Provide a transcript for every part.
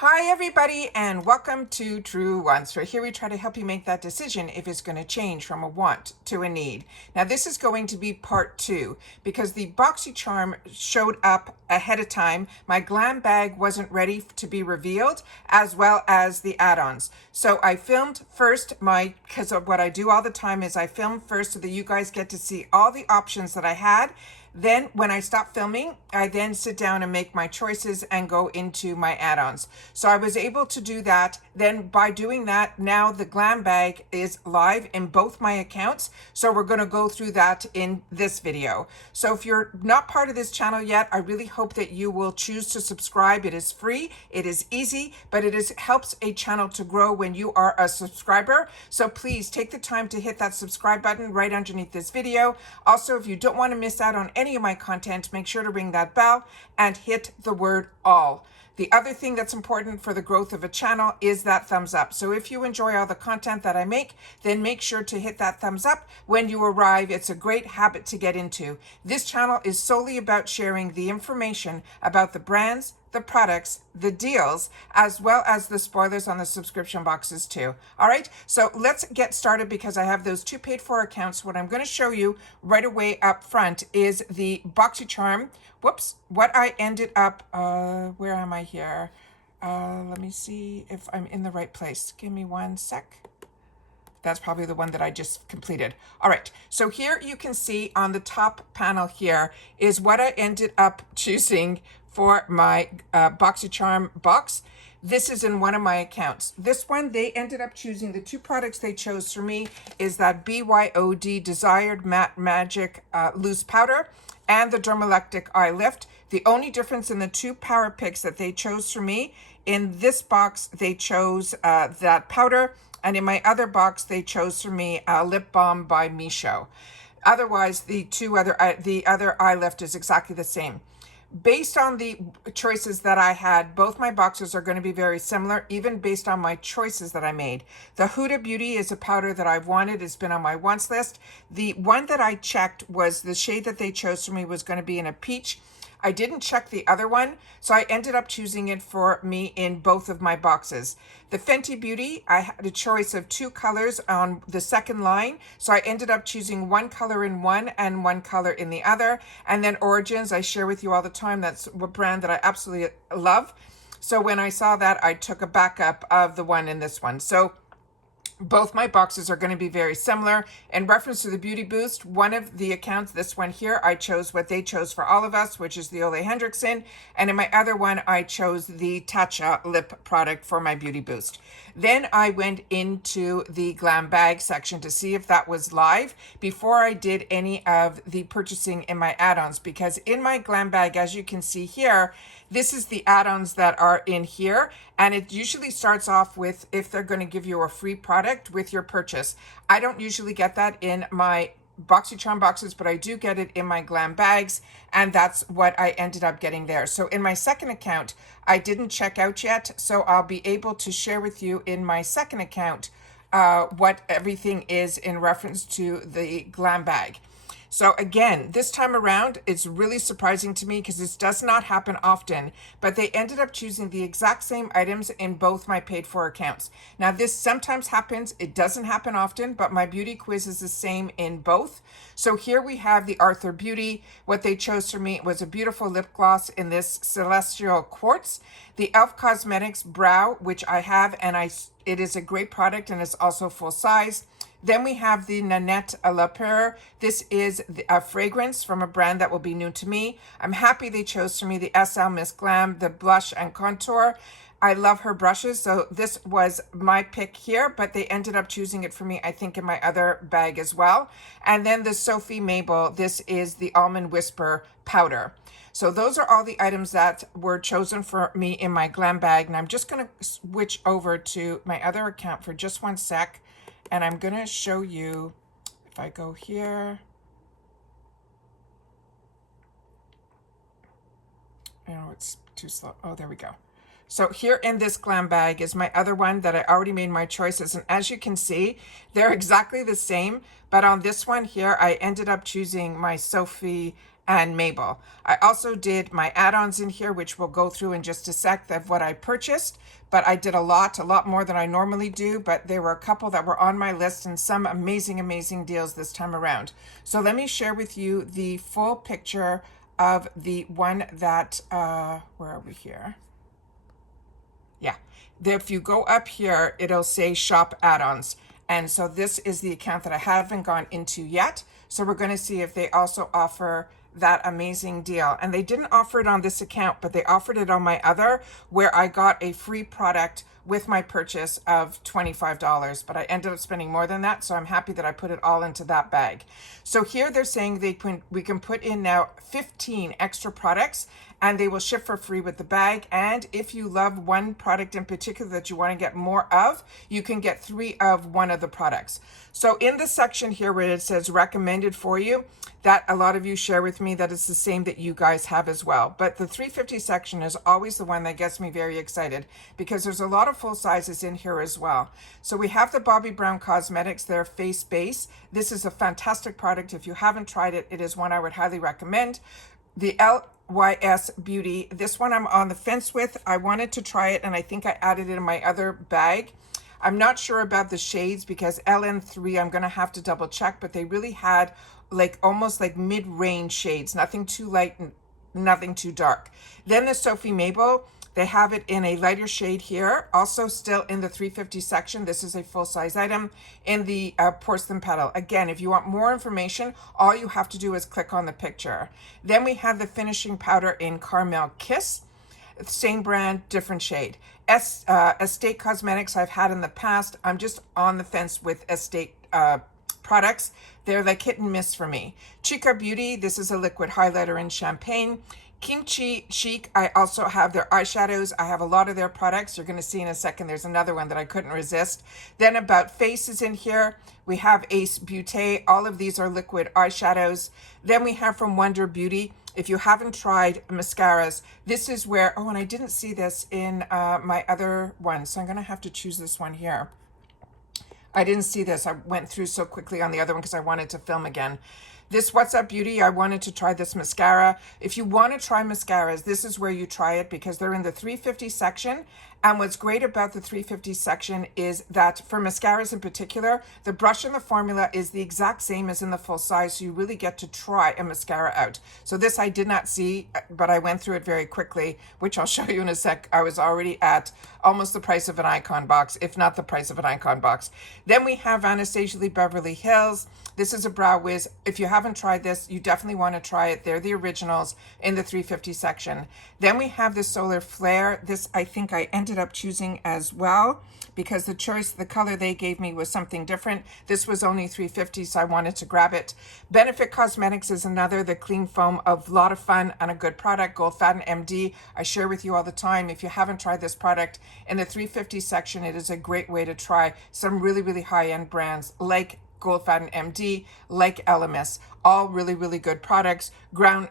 Hi everybody and welcome to Truewants, where here we try to help you make that decision if it's going to change from a want to a need. Now this is going to be part 2 because the Boxycharm showed up ahead of time. My GlamBag wasn't ready to be revealed, as well as the add-ons. So I filmed first because of what I do all the time is I film first so that you guys get to see all the options that I had. Then when I stop filming, I then sit down and make my choices and go into my add-ons. So I was able to do that. Then by doing that, now the GlamBag is live in both my accounts. So we're going to go through that in this video. So if you're not part of this channel yet, I really hope that you will choose to subscribe. It is free, it is easy, but helps a channel to grow when you are a subscriber. So please take the time to hit that subscribe button right underneath this video. Also, if you don't want to miss out on any of my content, make sure to ring that bell and hit the word all. The other thing that's important for the growth of a channel is that thumbs up. So if you enjoy all the content that I make, then make sure to hit that thumbs up when you arrive. It's a great habit to get into. This channel is solely about sharing the information about the brands, the products, the deals, as well as the spoilers on the subscription boxes too. All right, so let's get started because I have those 2 paid for accounts. What I'm going to show you right away up front is the Boxycharm. Whoops, what I ended up, where am I here? Let me see if I'm in the right place. Give me 1 sec. That's probably the one that I just completed. All right, so here you can see on the top panel here is what I ended up choosing for my Boxycharm box. This is in one of my accounts. This one, they ended up choosing, the 2 products they chose for me is that BYOD Desired Matte Magic Loose Powder and the Dermalectic Eye Lift. The only difference in the 2 power picks that they chose for me, in this box, they chose that powder, and in my other box, they chose for me Lip Balm by Misho. Otherwise, the other eye lift is exactly the same. Based on the choices that I had, both my boxes are going to be very similar, even based on my choices that I made. The Huda Beauty is a powder that I've wanted. It's been on my wants list. The one that I checked was the shade that they chose for me was going to be in a peach. I didn't check the other one, so I ended up choosing it for me in both of my boxes. The Fenty Beauty, I had a choice of 2 colors on the second line, so I ended up choosing 1 color in one and 1 color in the other. And then Origins, I share with you all the time. That's a brand that I absolutely love. So when I saw that, I took a backup of the one in this one. So both my boxes are going to be very similar. In reference to the Beauty Boost, one of the accounts, this one here, I chose what they chose for all of us, which is the Ole Hendrickson. And in my other one, I chose the Tatcha lip product for my Beauty Boost. Then I went into the GlamBag section to see if that was live before I did any of the purchasing in my add-ons, because in my GlamBag, as you can see here, this is the add-ons that are in here, and it usually starts off with if they're going to give you a free product with your purchase. I don't usually get that in my Boxycharm boxes, but I do get it in my GlamBags, and that's what I ended up getting there. So in my second account, I didn't check out yet, so I'll be able to share with you in my second account what everything is in reference to the GlamBag. So again, this time around, it's really surprising to me because this does not happen often, but they ended up choosing the exact same items in both my paid for accounts. Now this sometimes happens, it doesn't happen often, but my beauty quiz is the same in both. So here we have the Arthur Beauty. What they chose for me was a beautiful lip gloss in this Celestial Quartz. The e.l.f. Cosmetics Brow, which I have, and it is a great product and it's also full size. Then we have the Nanette La Peur. This is a fragrance from a brand that will be new to me. I'm happy they chose for me the SL Miss Glam, the blush and contour. I love her brushes, so this was my pick here, but they ended up choosing it for me, I think, in my other bag as well. And then the Sophie Mabel, this is the Almond Whisper powder. So those are all the items that were chosen for me in my GlamBag. And I'm just going to switch over to my other account for just 1 sec. And I'm going to show you, if I go here, it's too slow. Oh, there we go. So here in this GlamBag is my other one that I already made my choices. And as you can see, they're exactly the same. But on this one here, I ended up choosing my Sophie and Mabel. I also did my add-ons in here, which we'll go through in just a sec of what I purchased, but I did a lot more than I normally do, but there were a couple that were on my list and some amazing, amazing deals this time around. So let me share with you the full picture of the one that, where are we here? Yeah, if you go up here, it'll say shop add-ons. And so this is the account that I haven't gone into yet. So we're going to see if they also offer that amazing deal. And they didn't offer it on this account, but they offered it on my other, where I got a free product with my purchase of $25, but I ended up spending more than that. So I'm happy that I put it all into that bag. So here they're saying we can put in now 15 extra products and they will ship for free with the bag. And if you love one product in particular that you want to get more of, you can get 3 of one of the products. So in the section here where it says recommended for you, that a lot of you share with me that it's the same that you guys have as well. But the 350 section is always the one that gets me very excited because there's a lot of full sizes in here as well. So we have the Bobbi Brown Cosmetics, their face base. This is a fantastic product. If you haven't tried it, it is one I would highly recommend. The LYS Beauty, this one I'm on the fence with. I wanted to try it and I think I added it in my other bag. I'm not sure about the shades because LN3 I'm going to have to double check, but they really had like almost like mid-range shades, nothing too light and nothing too dark. Then the Sophie Mabel, they have it in a lighter shade here, also still in the 350 section. This is a full-size item in the porcelain petal. Again, if you want more information, all you have to do is click on the picture. Then we have the finishing powder in Caramel Kiss. Same brand, different shade. Estate Cosmetics I've had in the past. I'm just on the fence with Estate products. They're like hit and miss for me. Chica Beauty, this is a liquid highlighter in Champagne. Kimchi Chic, I also have their eyeshadows. I have a lot of their products. You're going to see in a second, there's another one that I couldn't resist. Then About Face is in here. We have Ace Beauté. All of these are liquid eyeshadows. Then we have from Wonder Beauty. If you haven't tried mascaras, this is where, oh, and I didn't see this in my other one, so I'm going to have to choose this one here. I didn't see this. I went through so quickly on the other one because I wanted to film again. This What's Up Beauty, I wanted to try this mascara. If you want to try mascaras, this is where you try it because they're in the 350 section. And what's great about the 350 section is that for mascaras in particular, the brush and the formula is the exact same as in the full size. So you really get to try a mascara out. So this I did not see, but I went through it very quickly, which I'll show you in a sec. I was already at almost the price of an icon box, if not the price of an icon box. Then we have Anastasia Lee Beverly Hills. This is a Brow Wiz. If you haven't tried this, you definitely want to try it. They're the originals in the 350 section. Then we have the Solar Flare. This I think I ended up choosing as well because the color they gave me was something different. This was only 350, so I wanted to grab it. Benefit Cosmetics is another, the clean foam, a lot of fun and a good product. Gold Fatten MD, I share with you all the time. If you haven't tried this product in the 350 section, it is a great way to try some really, really high-end brands like Gold Fatten MD, like LMS, all really, really good products. Ground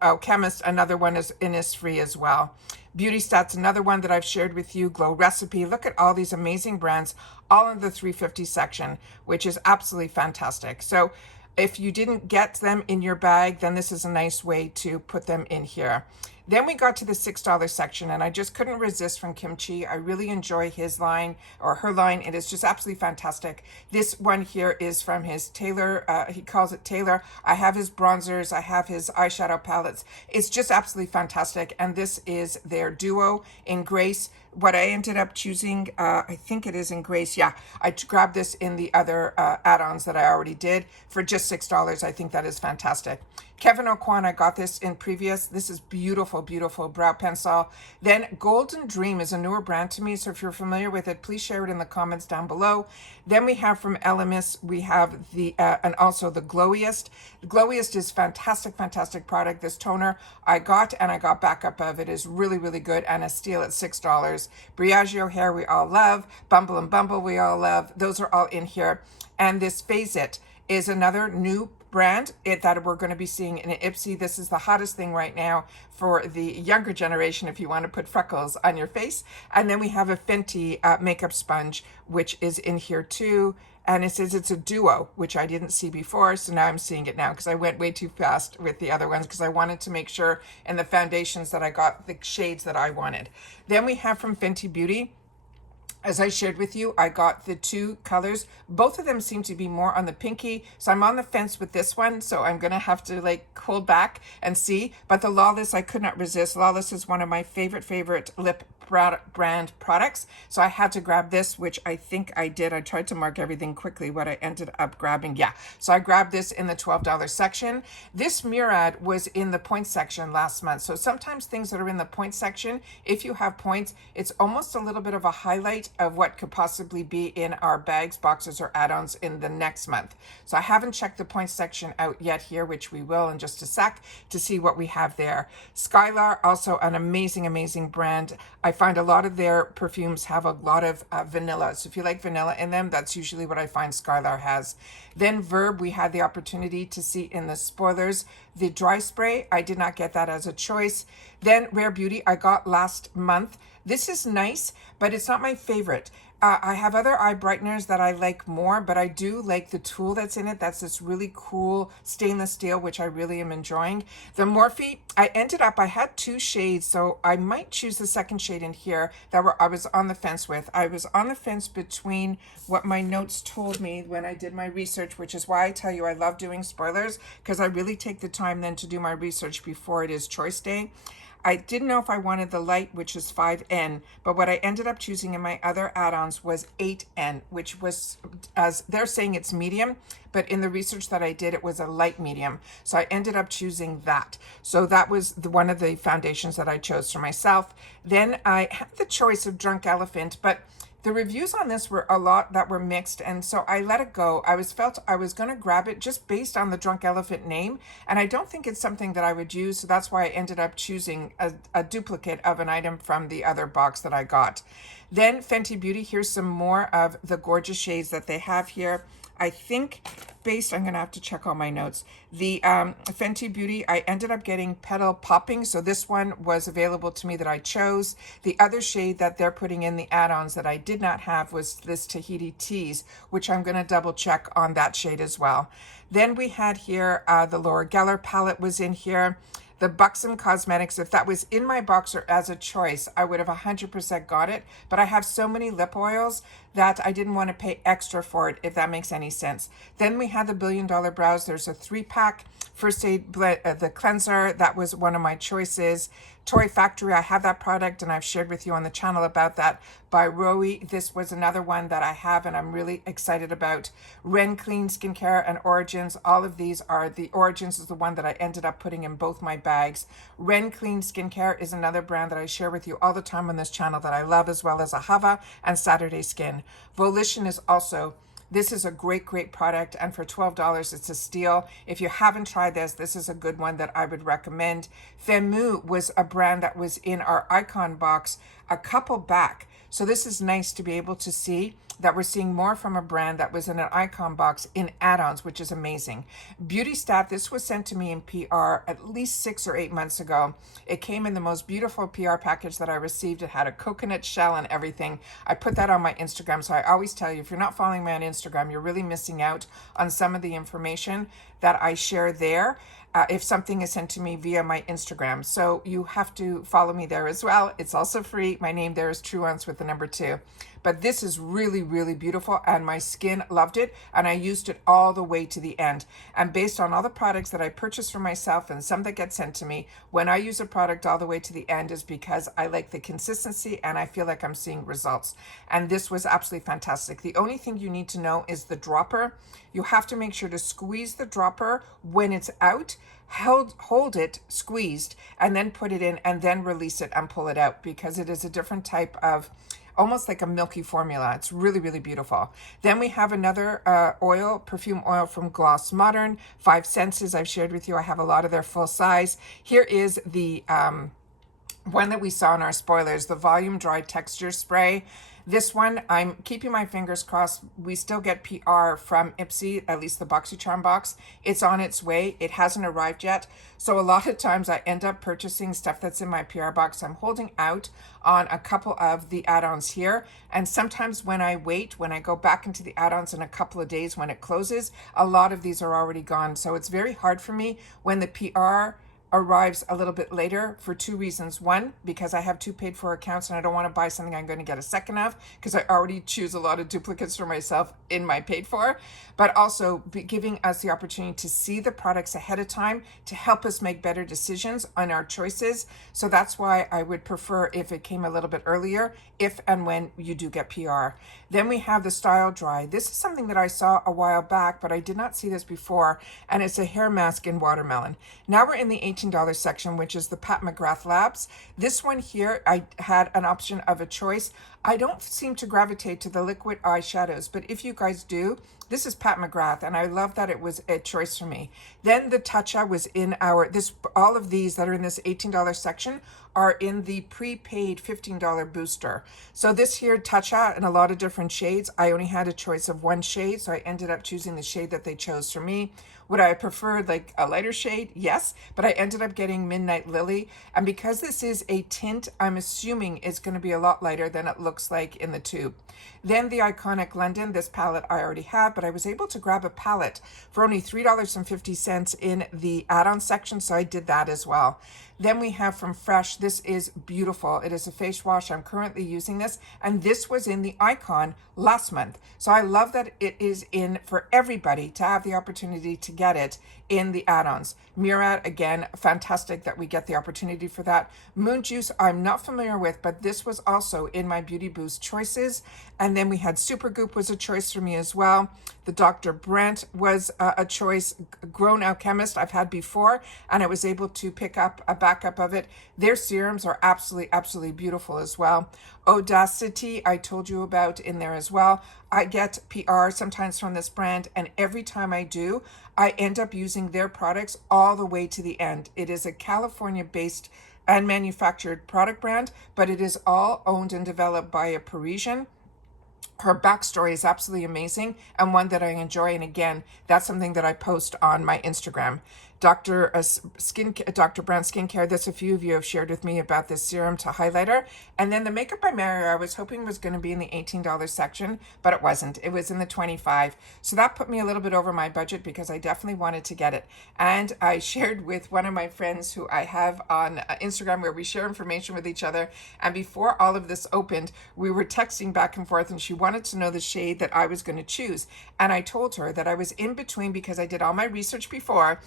Alchemist, another one is Innisfree as well. Beauty Stats, another one that I've shared with you. Glow Recipe, look at all these amazing brands, all in the 350 section, which is absolutely fantastic. So if you didn't get them in your bag, then this is a nice way to put them in here. Then we got to the $6 section and I just couldn't resist from Kimchi. I really enjoy his line or her line. It is just absolutely fantastic. This one here is from his Taylor. He calls it Taylor. I have his bronzers. I have his eyeshadow palettes. It's just absolutely fantastic. And this is their duo in Grace. What I ended up choosing, I think it is in Grace. Yeah, I grabbed this in the other add-ons that I already did for just $6. I think that is fantastic. Kevin O'Quan, I got this in previous. This is beautiful, beautiful brow pencil. Then Golden Dream is a newer brand to me. So if you're familiar with it, please share it in the comments down below. Then we have from LMS, we have the, and also the Glowiest. The Glowiest is fantastic, fantastic product. This toner I got and I got backup of. It is really, really good and a steal at $6. Briagio Hair we all love. Bumble and Bumble we all love. Those are all in here. And this Phase It is another new brand that we're going to be seeing in IPSY. This is the hottest thing right now for the younger generation if you want to put freckles on your face. And then we have a Fenty makeup sponge, which is in here too. And it says it's a duo, which I didn't see before. So now I'm seeing it now because I went way too fast with the other ones because I wanted to make sure in the foundations that I got the shades that I wanted. Then we have from Fenty Beauty. As I shared with you, I got the two colors. Both of them seem to be more on the pinky. So I'm on the fence with this one. So I'm going to have to like hold back and see. But the Lawless, I could not resist. Lawless is one of my favorite lip brand products. So I had to grab this, which I think I did. I tried to mark everything quickly, what I ended up grabbing. Yeah. So I grabbed this in the $12 section. This Murad was in the points section last month. So sometimes things that are in the points section, if you have points, it's almost a little bit of a highlight of what could possibly be in our bags, boxes, or add-ons in the next month. So I haven't checked the points section out yet here, which we will in just a sec to see what we have there. Skylar, also an amazing brand. I find a lot of their perfumes have a lot of vanilla. So if you like vanilla in them, that's usually what I find Skylar has. Then Verb, we had the opportunity to see in the spoilers. The dry spray, I did not get that as a choice. Then Rare Beauty, I got last month. This is nice, but it's not my favorite. I have other eye brighteners that I like more, but I do like the tool that's in it. That's this really cool stainless steel, which I really am enjoying. The Morphe, I had two shades, so I might choose the second shade in here that I was on the fence with. I was on the fence between what my notes told me when I did my research, which is why I tell you I love doing spoilers, because I really take the time then to do my research before it is choice day. I didn't know if I wanted the light, which is 5N, but what I ended up choosing in my other add-ons was 8N, which was, as they're saying it's medium, but in the research that I did, it was a light medium. So I ended up choosing that. So that was one of the foundations that I chose for myself. Then I had the choice of Drunk Elephant, but the reviews on this were a lot that were mixed, and so I let it go. I felt I was going to grab it just based on the Drunk Elephant name, and I don't think it's something that I would use, so that's why I ended up choosing a duplicate of an item from the other box that I got. Then Fenty Beauty, here's some more of the gorgeous shades that they have here. I think I'm going to have to check all my notes. The Fenty Beauty, I ended up getting Petal Popping. So this one was available to me that I chose. The other shade that they're putting in the add-ons that I did not have was this Tahiti Tease, which I'm going to double check on that shade as well. Then we had here, the Laura Geller palette was in here. The Buxom Cosmetics, if that was in my box or as a choice, I would have 100% got it. But I have so many lip oils that I didn't want to pay extra for it, if that makes any sense. Then we had the $1 Billion Brows. There's a 3-pack. First Aid, the cleanser, that was one of my choices. Toy Factory, I have that product and I've shared with you on the channel about that. By Roe, this was another one that I have and I'm really excited about. Ren Clean Skincare and Origins, all of these are, the Origins is the one that I ended up putting in both my bags. Ren Clean Skincare is another brand that I share with you all the time on this channel that I love, as well as Ahava and Saturday Skin. Volition is also, this is a great product, and for $12, it's a steal. If you haven't tried this is a good one that I would recommend. Femu was a brand that was in our icon box a couple back. So this is nice to be able to see that we're seeing more from a brand that was in an icon box in add-ons, which is amazing. Beauty Stat, this was sent to me in PR at least 6 or 8 months ago. It came in the most beautiful PR package that I received. It had a coconut shell and everything. I put that on my Instagram, so I always tell you, if you're not following me on Instagram, you're really missing out on some of the information that I share there. If something is sent to me via my Instagram. So you have to follow me there as well. It's also free. My name there is Truewants with the number 2. But this is really beautiful and my skin loved it and I used it all the way to the end. And based on all the products that I purchased for myself and some that get sent to me, when I use a product all the way to the end is because I like the consistency and I feel like I'm seeing results. And this was absolutely fantastic. The only thing you need to know is the dropper. You have to make sure to squeeze the dropper when it's out, hold it squeezed, and then put it in and then release it and pull it out, because it is a different type of, almost like a milky formula. It's really beautiful. Then we have another perfume oil from Gloss Modern, 5 Senses. I've shared with you, I have a lot of their full size. Here is the one that we saw in our spoilers, the Volume Dry Texture Spray. This one, I'm keeping my fingers crossed. We still get PR from IPSY, at least the Boxycharm box. It's on its way. It hasn't arrived yet. So a lot of times I end up purchasing stuff that's in my PR box. I'm holding out on a couple of the add-ons here. And sometimes when I wait, when I go back into the add-ons in a couple of days when it closes, a lot of these are already gone. So it's very hard for me when the PR arrives a little bit later for two reasons. One, because I have two paid for accounts and I don't want to buy something I'm going to get a second of because I already choose a lot of duplicates for myself in my paid for, but also giving us the opportunity to see the products ahead of time to help us make better decisions on our choices. So that's why I would prefer if it came a little bit earlier, if and when you do get PR. Then we have the Style Dry. This is something that I saw a while back, but I did not see this before, and it's a hair mask in watermelon. Now we're in the $18 section, which is the Pat McGrath Labs. This one here, I had an option of a choice. I don't seem to gravitate to the liquid eyeshadows, but if you guys do, this is Pat McGrath, and I love that it was a choice for me. Then the Tatcha was in all of these that are in this $18 section are in the prepaid $15 booster. So this here, Tatcha, in a lot of different shades. I only had a choice of one shade, so I ended up choosing the shade that they chose for me. Would I have preferred like a lighter shade? Yes, but I ended up getting Midnight Lily. And because this is a tint, I'm assuming it's going to be a lot lighter than it looks like in the tube. Then the Iconic London, this palette I already have, but I was able to grab a palette for only $3.50 in the add-on section, so I did that as well. Then we have from Fresh, this is beautiful. It is a face wash. I'm currently using this, and this was in the Icon last month. So I love that it is in for everybody to have the opportunity to get it in the add-ons. Murad, again, fantastic that we get the opportunity for that. Moon Juice, I'm not familiar with, but this was also in my Beauty Boost choices. And then we had Supergoop was a choice for me as well. The Dr. Brent was a choice. Grown Alchemist I've had before, and I was able to pick up a backup of it. Their serums are absolutely beautiful as well. Audacity, I told you about in there as well. I get PR sometimes from this brand, and every time I do, I end up using their products all the way to the end. It is a California-based and manufactured product brand, but it is all owned and developed by a Parisian. Her backstory is absolutely amazing and one that I enjoy. And again, that's something that I post on my Instagram. Dr. Brand Skincare, this a few of you have shared with me about this serum to highlighter. And then the Makeup by Mario, I was hoping was going to be in the $18 section, but it wasn't. It was in the $25. So that put me a little bit over my budget because I definitely wanted to get it. And I shared with one of my friends who I have on Instagram where we share information with each other. And before all of this opened, we were texting back and forth, and she wanted to know the shade that I was going to choose. And I told her that I was in between because I did all my research before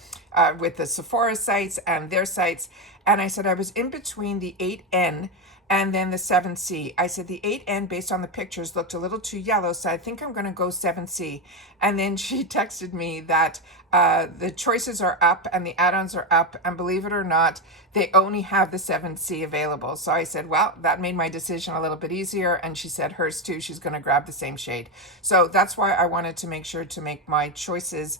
with the Sephora sites and their sites. And I said I was in between the 8N and then the 7C. I said the 8N, based on the pictures, looked a little too yellow, so I think I'm going to go 7C. And then she texted me that the choices are up and the add-ons are up, and believe it or not, they only have the 7C available. So I said, well, that made my decision a little bit easier, and she said hers too. She's going to grab the same shade. So that's why I wanted to make sure to make my choices,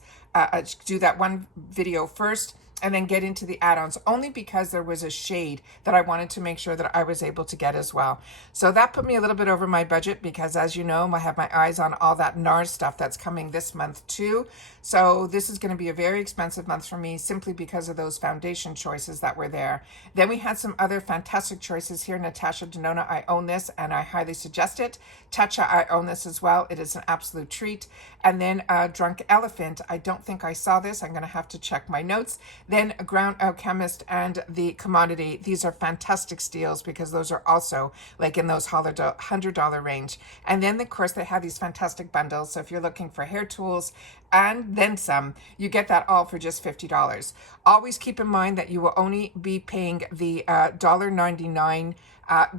do that one video first, and then get into the add-ons, only because there was a shade that I wanted to make sure that I was able to get as well. So that put me a little bit over my budget because, as you know, I have my eyes on all that NARS stuff that's coming this month too. So this is going to be a very expensive month for me simply because of those foundation choices that were there. Then we had some other fantastic choices here. Natasha Denona, I own this and I highly suggest it. Tatcha, I own this as well. It is an absolute treat. And then Drunk Elephant, I don't think I saw this. I'm going to have to check my notes. Then Ground Alchemist and the Communtiy. These are fantastic steals because those are also like in those $100 range. And then, of course, they have these fantastic bundles. So if you're looking for hair tools and then some, you get that all for just $50. Always keep in mind that you will only be paying the $1.99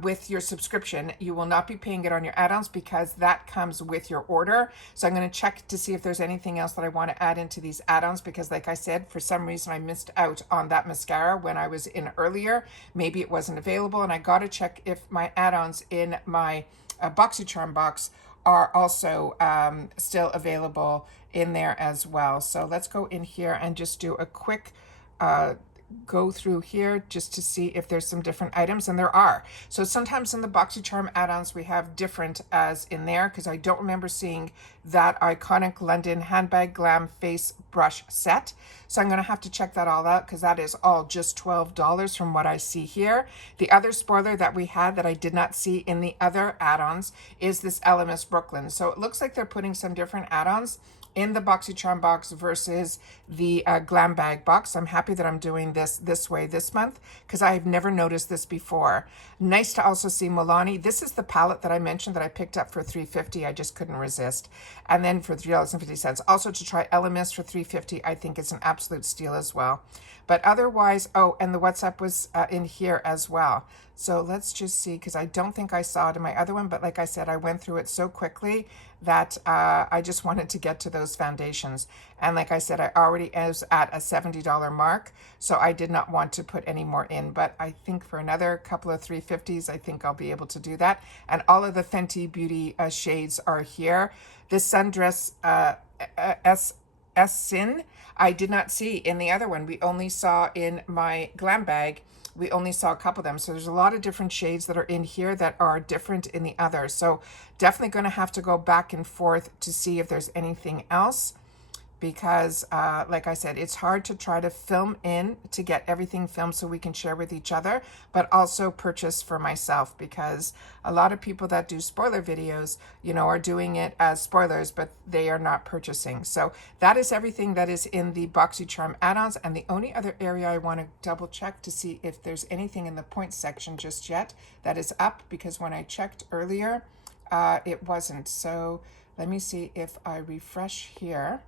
with your subscription. You will not be paying it on your add-ons because that comes with your order. So I'm going to check to see if there's anything else that I want to add into these add-ons because, like I said, for some reason I missed out on that mascara when I was in earlier. Maybe it wasn't available, and I got to check if my add-ons in my Boxycharm box are also still available in there as well. So let's go in here and just do a quick go through here just to see if there's some different items, and there are. So sometimes in the Boxycharm add-ons we have different as in there, because I don't remember seeing that iconic London handbag glam face brush set. So I'm going to have to check that all out, because that is all just $12 from what I see here. The other spoiler that we had that I did not see in the other add-ons is this LMS Brooklyn. So it looks like they're putting some different add-ons in the Boxycharm box versus the GlamBag box. I'm happy that I'm doing this way this month, because I've never noticed this before. Nice to also see Milani. This is the palette that I mentioned that I picked up for $3.50. I just couldn't resist. And then for $3.50. Also to try LMS for $3.50, I think it's an absolute steal as well. But otherwise, oh, and the WhatsApp was in here as well. So let's just see, because I don't think I saw it in my other one, but like I said, I went through it so quickly that I just wanted to get to those foundations. And like I said, I already was at a $70 mark, so I did not want to put any more in. But I think for another couple of 350s, I think I'll be able to do that. And all of the Fenty Beauty shades are here. This sundress Sin, I did not see in the other one. We only saw in my GlamBag, we only saw a couple of them. So there's a lot of different shades that are in here that are different in the other. So definitely going to have to go back and forth to see if there's anything else, because like I said, it's hard to try to film in to get everything filmed so we can share with each other, but also purchase for myself, because a lot of people that do spoiler videos, you know, are doing it as spoilers, but they are not purchasing. So that is everything that is in the Boxycharm add-ons. And the only other area I want to double check to see if there's anything in the points section just yet that is up, because when I checked earlier, it wasn't. So let me see if I refresh here,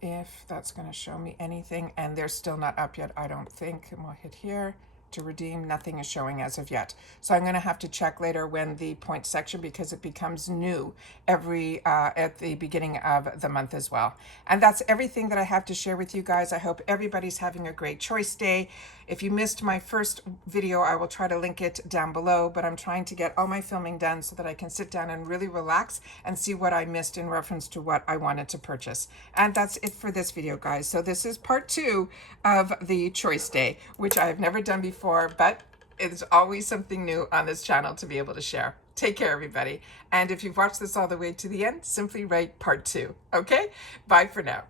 if that's going to show me anything. And they're still not up yet, I don't think. And we'll hit here to redeem. Nothing is showing as of yet. So I'm going to have to check later when the point section, because it becomes new every at the beginning of the month as well. And that's everything that I have to share with you guys. I hope everybody's having a great choice day. If you missed my first video, I will try to link it down below, but I'm trying to get all my filming done so that I can sit down and really relax and see what I missed in reference to what I wanted to purchase. And that's it for this video, guys. So this is part 2 of the choice day, which I've never done before, but it's always something new on this channel to be able to share. Take care, everybody. And if you've watched this all the way to the end, simply write part 2. Okay? Bye for now.